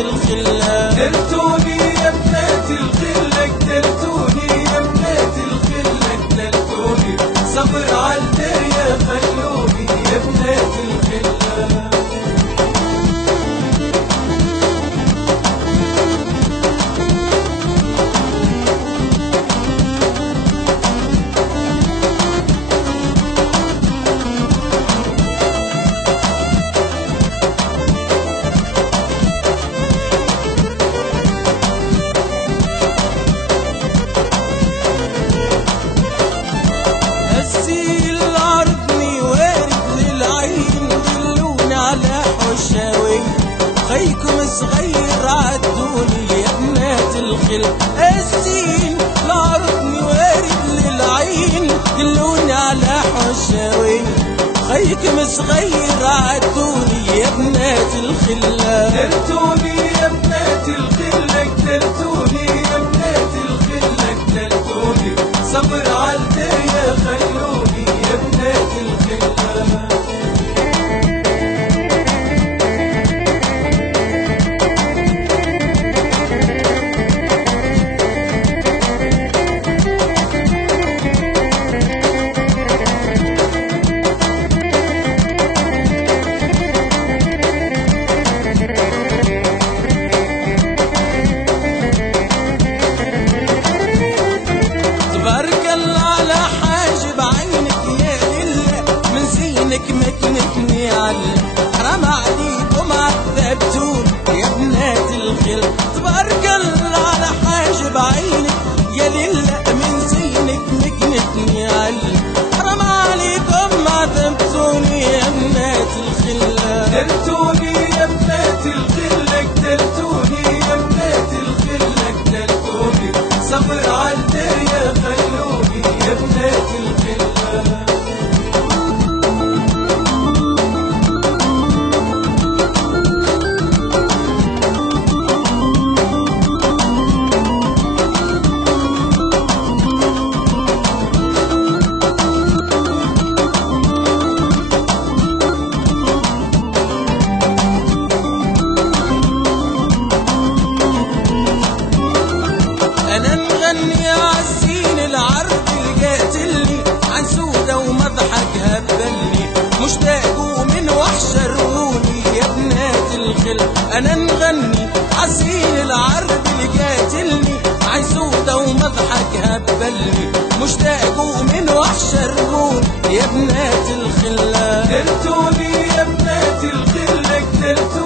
الخلة. قتلتوني يا بنات الخلة، قتلتوني يا بنات الخلة، قتلتوني صبر عالدنيا خلوني يا بنات الخلة. السيل عرضني وارد للعين دلوني على حشاوي، خيكم صغير عدوني يا بنات الخل. السيل عرضني وارد للعين دلوني على حشاوي، خيكم صغير عدوني يا بنات الخلة. قتلتوني يا بنات الخلة، قتلتوني يا بنات الخلة، قتلتوني صبر عالدنيا خلوني يا بنات الخلة. تبارك الله على حاجب عينك يا لله، من زينك مكنتني على حرام عليكم عذبتون يا بنات الخل. تبارك الله على حاجب عينك يا لله، من زينك مكنتني على حرام عليكم عذبتوني يا بنات الخلة. قتلتوني يا بنات الخلة، قتلتوني يا بنات الخلة، قتلتوني صبر عالدنيا خلوني يا بنات الخلة. انا مغني عالزين العرض اللي قاتلني عن سودة ومضحك هبلني، مشتاق ومن وحشروني يا بنات الخل. انا مغني عالزين العرض اللي قاتلني عن سودة ومضحك هبلني، مشتاق ومن وحشروني يا بنات الخلة. قتلتوني يا بنات الخلة، قتلتوني